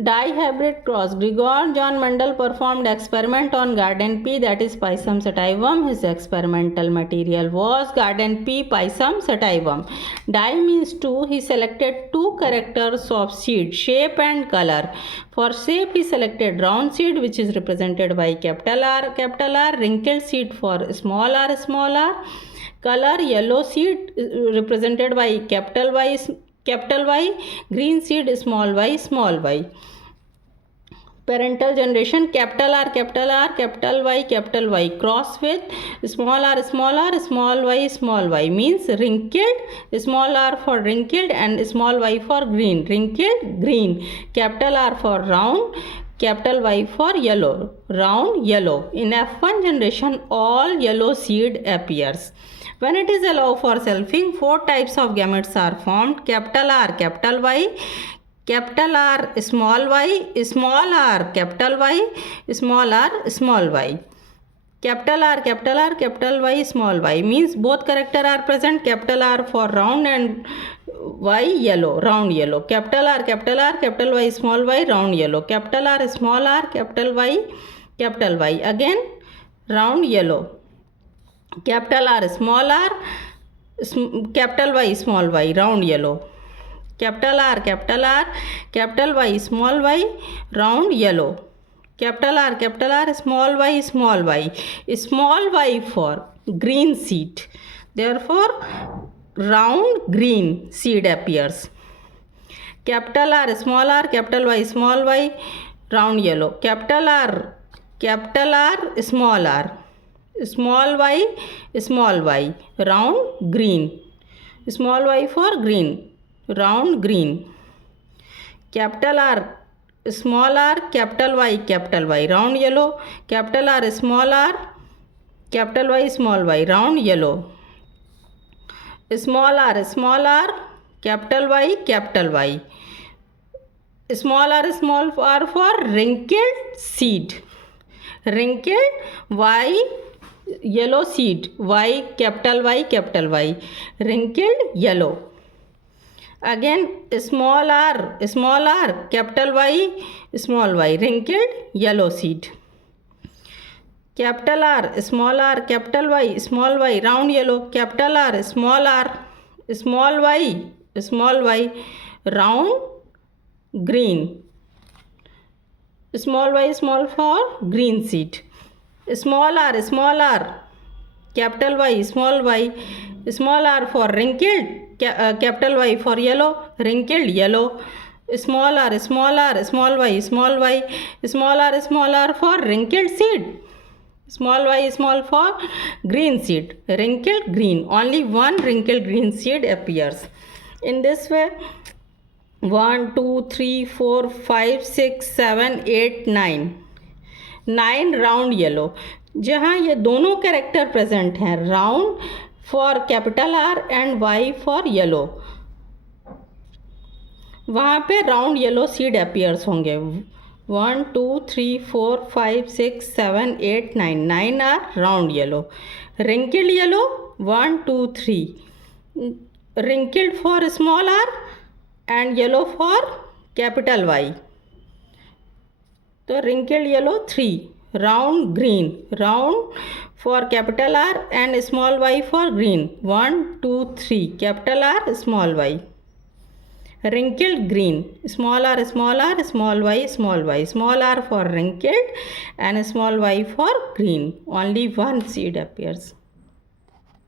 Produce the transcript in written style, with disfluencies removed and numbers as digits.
Dihybrid cross. Gregor John Mendel performed experiment on garden pea, that is Pisum sativum. His experimental material was garden pea, Pisum sativum. Di means two. He selected two characters of seed, shape and color. For shape he selected round seed, which is represented by capital R, wrinkled seed for small r, color yellow seed represented by capital Y, green seed small y. Parental generation, capital R, capital Y, cross with small r, small y means wrinkled, small r for wrinkled and small y for green, wrinkled green, capital R for round, capital Y for yellow, round yellow. In F1 generation, all yellow seed appears. When it is allowed for selfing, four types of gametes are formed: capital R, capital Y, capital R, small r, capital Y, small y. Capital R, capital Y, small y means both characters are present. Capital R for round and Y yellow, round yellow. Capital R, capital Y, small y, round yellow. Capital R, small r, capital Y, again round yellow. Capital R, small r, capital Y, small y, round yellow. Capital R, capital Y, small y, round yellow. Capital R, small y, small y for green seed. Therefore, round green seed appears. Capital R, capital Y, small y, round yellow. Capital R, small y, round green. Small y for green, round green. Capital R, capital Y, round yellow. Capital R, capital Y, small y, round yellow. Small r, capital Y. Small r for wrinkled seed. Wrinkled Y, yellow seed. Y, capital Y. Wrinkled yellow. Again small r, capital Y, small y, wrinkled yellow seed. Capital R, capital Y, small y, round yellow. Capital R, small y, round green. Small y, small for green seed. Small r, capital Y, small r for wrinkled, capital Y for yellow, wrinkled yellow. Small r, small y, small r for wrinkled seed. Small y, small for green seed, wrinkled green. Only one wrinkled green seed appears. In this way, 1, 2, 3, 4, 5, 6, 7, 8, 9 round yellow. जहाँ ये दोनों character present हैं, round for capital R and Y for yellow, वहाँ पे round yellow seed appears होंगे. 1, 2, 3, 4, 5, 6, 7, 8, 9 R round yellow. Wrinkled yellow 1, 2, 3. Wrinkled for small R and yellow for capital Y. तो wrinkled yellow 3. Round green, round for capital R and small Y for green. 1, 2, 3 capital R small Y. wrinkled green, small r, small y, small r for wrinkled and small y for green. Only one seed appears.